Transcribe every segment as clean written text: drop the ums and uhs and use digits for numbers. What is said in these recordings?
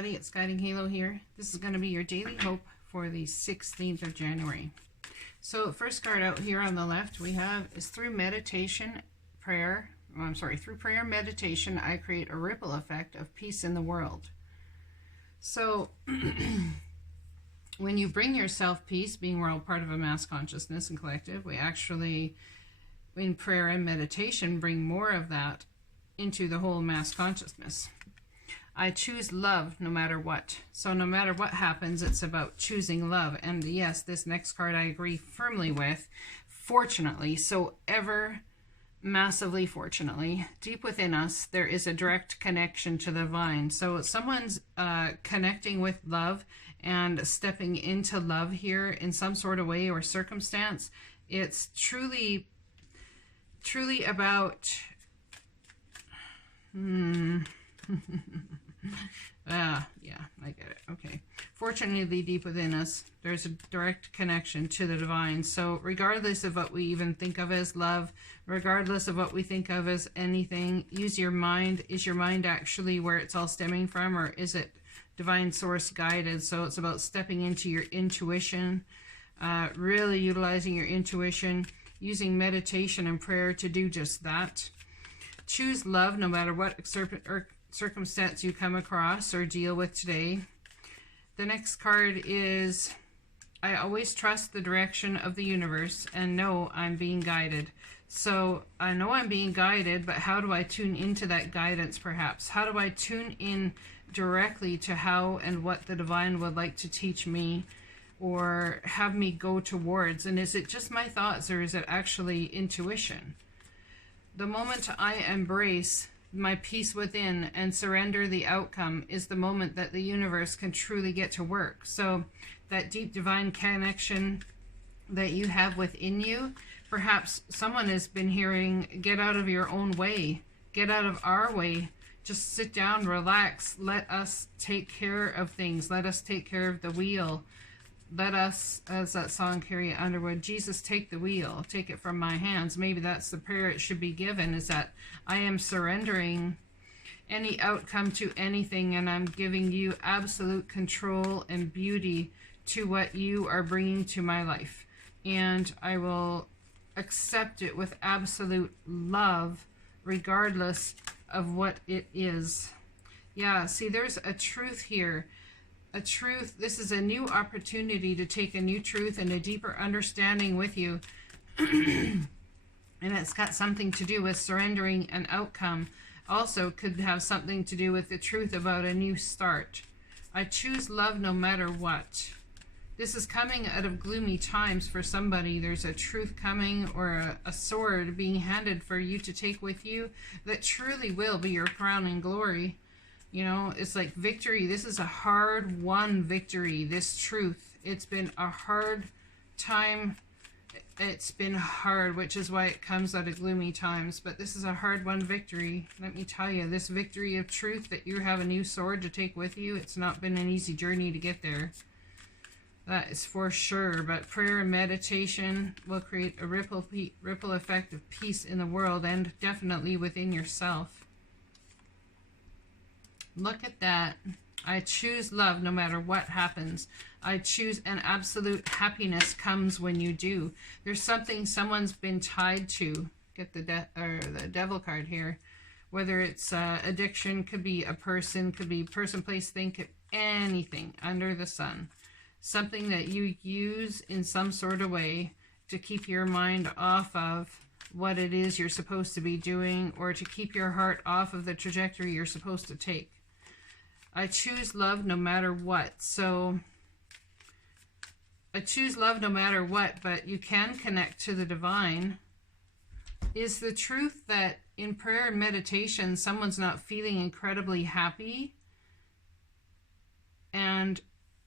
everybody. It's Guiding Halo here. This is going to be your daily hope for the 16th of January. So first card out here on the left we have is through meditation, prayer. Through prayer and meditation, I create a ripple effect of peace in the world. So when you bring yourself peace, being we're all part of a mass consciousness and collective, we actually, in prayer and meditation, bring more of that into the whole mass consciousness. I choose love no matter what. So no matter what happens, it's about choosing love. And yes, this next card I agree firmly with. Fortunately, so ever massively fortunately, deep within us, there is a direct connection to the divine. So someone's connecting with love and stepping into love here in some sort of way or circumstance. It's truly about... yeah, I get it. Okay. Fortunately, deep within us, there's a direct connection to the divine. So regardless of what we even think of as love, regardless of what we think of as anything, use your mind. Is your mind actually where it's all stemming from, or is it divine source guided? So it's about stepping into your intuition, really utilizing your intuition, using meditation and prayer to do just that. Choose love no matter what circumstance you come across or deal with today. The next card is, I always trust the direction of the universe and know I'm being guided. So I know I'm being guided, but how do I tune into that guidance perhaps? How do I tune in directly to how and what the divine would like to teach me or have me go towards? And is it just my thoughts, or is it actually intuition? The moment I embrace my peace within and surrender the outcome is the moment that the universe can truly get to work. So that deep divine connection that you have within you, perhaps someone has been hearing, get out of your own way, get out of our way, just sit down, relax, let us take care of things, let us take care of the wheel. Let us, as that song Carrie Underwood, Jesus, take the wheel, take it from my hands. Maybe that's the prayer it should be given, is that I am surrendering any outcome to anything, and I'm giving you absolute control and beauty to what you are bringing to my life. And I will accept it with absolute love, regardless of what it is. Yeah, see, there's a truth here. A truth, this is a new opportunity to take a new truth and a deeper understanding with you. And it's got something to do with surrendering an outcome. Also could have something to do with the truth about a new start. I choose love no matter what. This is coming out of gloomy times for somebody. There's a truth coming, or a sword being handed for you to take with you that truly will be your crowning glory. You know, it's like victory. This is a hard-won victory, this truth. It's been a hard time. It's been hard, which is why it comes out of gloomy times. But this is a hard-won victory. Let me tell you, this victory of truth that you have a new sword to take with you, it's not been an easy journey to get there. That is for sure. But prayer and meditation will create a ripple effect of peace in the world, and definitely within yourself. Look at that. I choose love no matter what happens. I choose, and absolute happiness comes when you do. There's something someone's been tied to. Get the devil card here. Whether it's addiction, could be a person, could be person, place, thing, anything under the sun. Something that you use in some sort of way to keep your mind off of what it is you're supposed to be doing, or to keep your heart off of the trajectory you're supposed to take. I choose love no matter what. So I choose love no matter what, but you can connect to the divine. Is the truth that in prayer and meditation, someone's not feeling incredibly happy, and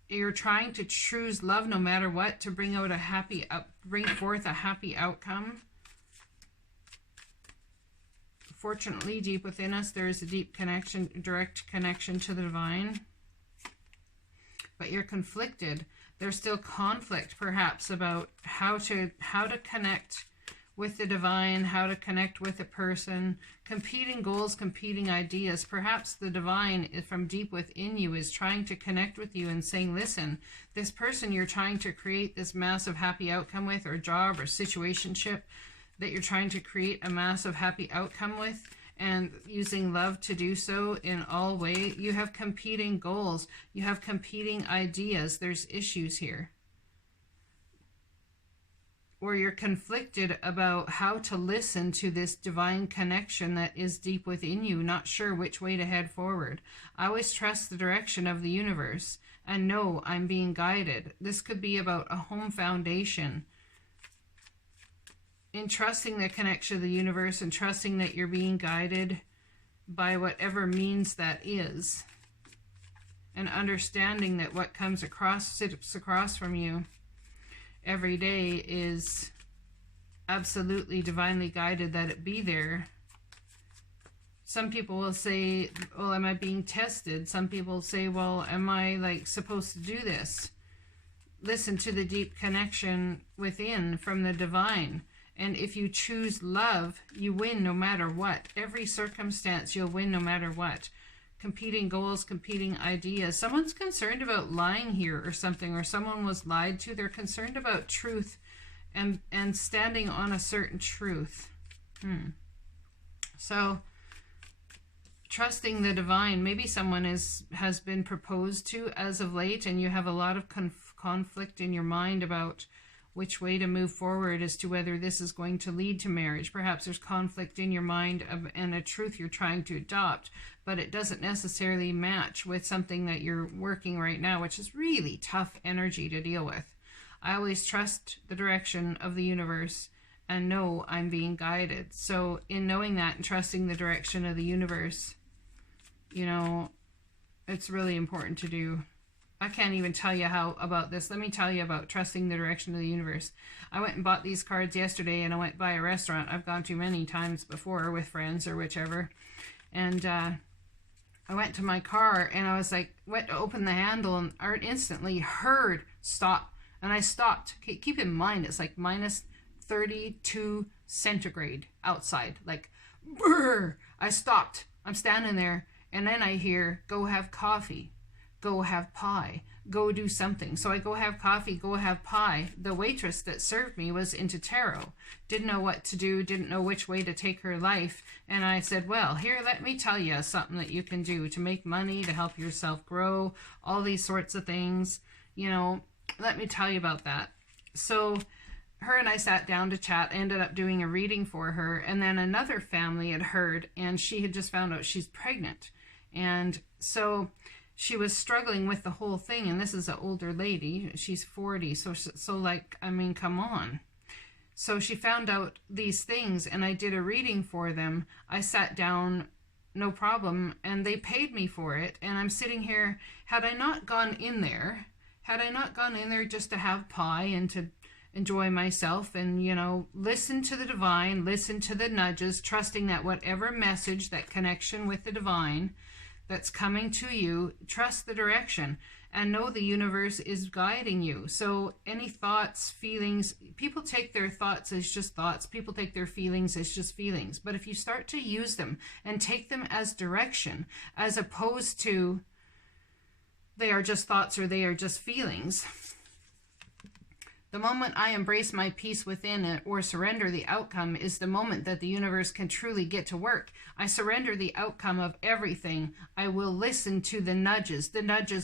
you're trying to choose love no matter what to bring out bring forth a happy outcome? Fortunately, deep within us, there is a deep connection, direct connection to the divine. But you're conflicted. There's still conflict, perhaps, about how to connect with the divine, how to connect with a person, competing goals, competing ideas. Perhaps the divine from deep within you is trying to connect with you and saying, listen, this person you're trying to create this massive happy outcome with, or job or situationship that you're trying to create a massive happy outcome with, and using love to do so in all ways. You have competing goals. You have competing ideas. There's issues here. Or you're conflicted about how to listen to this divine connection that is deep within you, not sure which way to head forward. I always trust the direction of the universe and know I'm being guided. This could be about a home foundation. In trusting the connection of the universe and trusting that you're being guided by whatever means that is. And understanding that what comes across, sits across from you every day is absolutely divinely guided, that it be there. Some people will say, well, am I being tested? Some people say, well, am I like supposed to do this? Listen to the deep connection within from the divine. And if you choose love, you win no matter what. Every circumstance, you'll win no matter what. Competing goals, competing ideas. Someone's concerned about lying here or something, or someone was lied to. They're concerned about truth and standing on a certain truth. So, trusting the divine. Maybe someone has been proposed to as of late, and you have a lot of conflict in your mind about which way to move forward as to whether this is going to lead to marriage. Perhaps there's conflict in your mind and a truth you're trying to adopt, but it doesn't necessarily match with something that you're working right now, which is really tough energy to deal with. I always trust the direction of the universe and know I'm being guided. So in knowing that and trusting the direction of the universe, you know, it's really important to do. I can't even tell you how about this. Let me tell you about trusting the direction of the universe. I went and bought these cards yesterday, and I went by a restaurant I've gone to many times before with friends or whichever. And I went to my car, and I was like, went to open the handle, and I instantly heard stop. And I stopped. Keep in mind, it's like minus 32 centigrade outside. Like, brr! I stopped. I'm standing there, and then I hear, go have coffee. Go have pie, go do something. So I go have coffee, go have pie. The waitress that served me was into tarot, didn't know what to do, didn't know which way to take her life. And I said, well, here, let me tell you something that you can do to make money, to help yourself grow, all these sorts of things. You know, let me tell you about that. So her and I sat down to chat, ended up doing a reading for her. And then another family had heard, and she had just found out she's pregnant. And so she was struggling with the whole thing, and this is an older lady. She's 40, so like, I mean, come on. So she found out these things, and I did a reading for them. I sat down, no problem, and they paid me for it, and I'm sitting here. Had I not gone in there just to have pie and to enjoy myself and, you know, listen to the divine, listen to the nudges, trusting that whatever message, that connection with the divine that's coming to you, trust the direction and know the universe is guiding you. So any thoughts, feelings, people take their thoughts as just thoughts. People take their feelings as just feelings. But if you start to use them and take them as direction, as opposed to they are just thoughts or they are just feelings, the moment I embrace my peace within it or surrender the outcome is the moment that the universe can truly get to work. I surrender the outcome of everything. I will listen to the nudges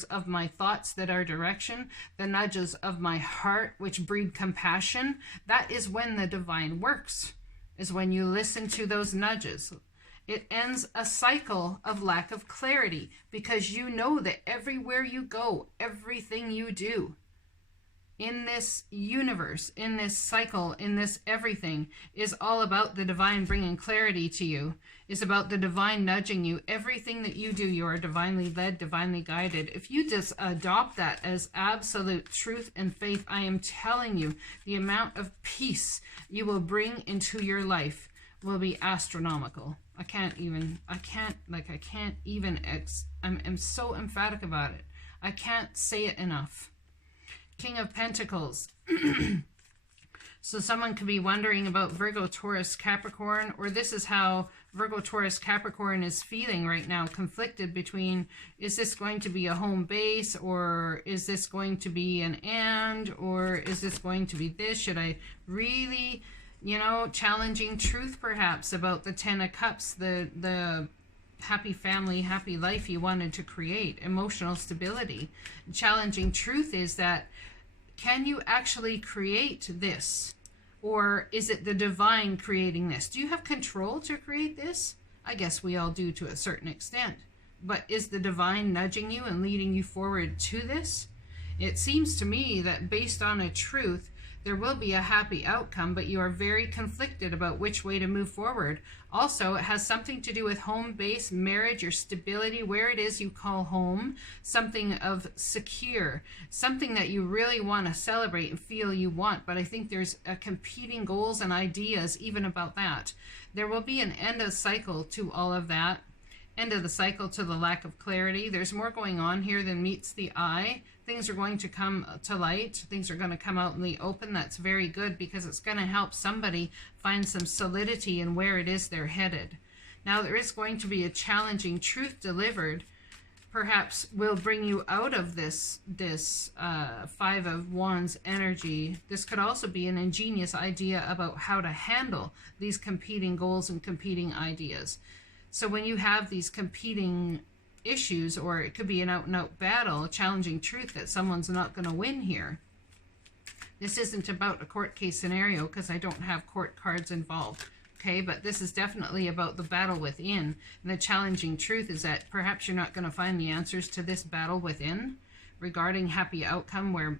of my thoughts that are direction, the nudges of my heart, which breed compassion. That is when the divine works, is when you listen to those nudges. It ends a cycle of lack of clarity because you know that everywhere you go, everything you do, in this universe, in this cycle, in this everything, is all about the divine bringing clarity to you, is about the divine nudging you. Everything that you do, you are divinely led, divinely guided. If you just adopt that as absolute truth and faith, I am telling you, the amount of peace you will bring into your life will be astronomical. I'm so emphatic about it. I can't say it enough. King of Pentacles. So someone could be wondering about Virgo, Taurus, Capricorn, or this is how Virgo, Taurus, Capricorn is feeling right now, conflicted between, is this going to be a home base, or is this going to be an and, or is this going to be this? Should I really, you know, challenging truth perhaps about the Ten of Cups, the happy family, happy life you wanted to create, emotional stability. Challenging truth is that, can you actually create this? Or is it the divine creating this? Do you have control to create this? I guess we all do to a certain extent. But is the divine nudging you and leading you forward to this? It seems to me that based on a truth, there will be a happy outcome, but you are very conflicted about which way to move forward. Also, it has something to do with home base, marriage, or stability, where it is you call home, something of secure, something that you really want to celebrate and feel you want. But I think there's competing goals and ideas even about that. There will be an end of cycle to all of that. End of the cycle to the lack of clarity. There's more going on here than meets the eye. Things are going to come to light. Things are going to come out in the open. That's very good because it's going to help somebody find some solidity in where it is they're headed. Now, there is going to be a challenging truth delivered. Perhaps will bring you out of this Five of Wands energy. This could also be an ingenious idea about how to handle these competing goals and competing ideas. So when you have these competing issues, or it could be an out-and-out battle, a challenging truth that someone's not going to win here. This isn't about a court case scenario because I don't have court cards involved. Okay, but this is definitely about the battle within. And the challenging truth is that perhaps you're not going to find the answers to this battle within regarding happy outcome where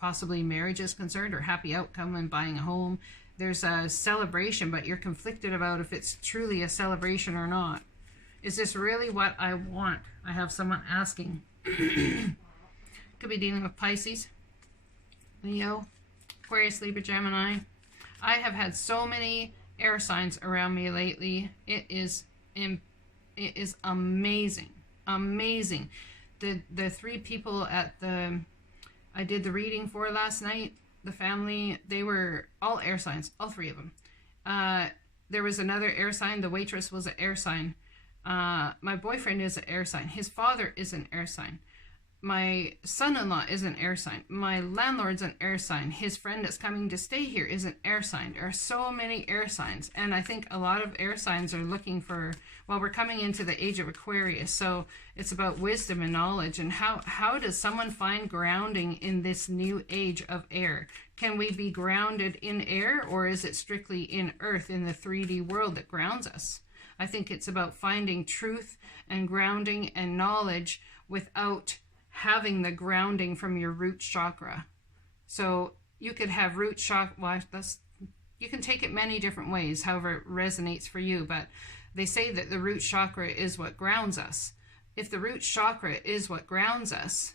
possibly marriage is concerned, or happy outcome when buying a home. There's a celebration, but you're conflicted about if it's truly a celebration or not. Is this really what I want? I have someone asking. Could be dealing with Pisces, Leo, Aquarius, Libra, Gemini. I have had so many air signs around me lately. It is amazing. Amazing. The three people at I did the reading for last night, the family, they were all air signs, all three of them. There was another air sign. The waitress was an air sign. My boyfriend is an air sign. His father is an air sign. My son-in-law is an air sign. My landlord's an air sign. His friend that's coming to stay here is an air sign. There are so many air signs. And I think a lot of air signs are looking for, well, we're coming into the age of Aquarius. So it's about wisdom and knowledge. And how does someone find grounding in this new age of air? Can we be grounded in air, or is it strictly in earth, in the 3D world that grounds us? I think it's about finding truth and grounding and knowledge without having the grounding from your root chakra. So you could have root chakra, well, you can take it many different ways, however it resonates for you, but they say that the root chakra is what grounds us. If the root chakra is what grounds us,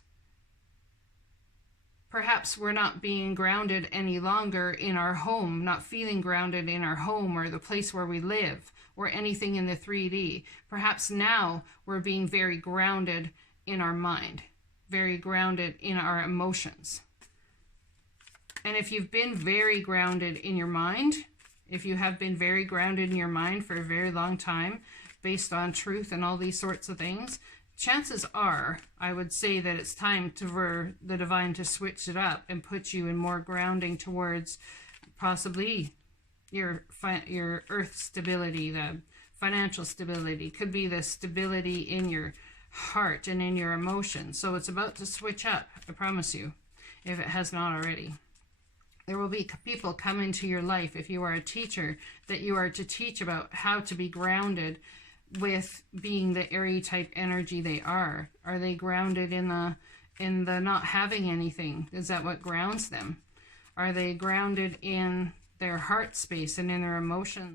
perhaps we're not being grounded any longer in our home, not feeling grounded in our home or the place where we live or anything in the 3D. Perhaps now we're being very grounded in our mind, very grounded in our emotions. And if you've been very grounded in your mind, if you have been very grounded in your mind for a very long time, based on truth and all these sorts of things, chances are, I would say that it's time for the divine to switch it up and put you in more grounding towards possibly your earth stability, the financial stability. Could be the stability in your heart and in your emotions. So it's about to switch up, I promise you, if it has not already. There will be people come into your life, if you are a teacher, that you are to teach about how to be grounded with being the Aries type energy they are. Are they grounded in the not having anything? Is that what grounds them? Are they grounded in their heart space and in their emotions?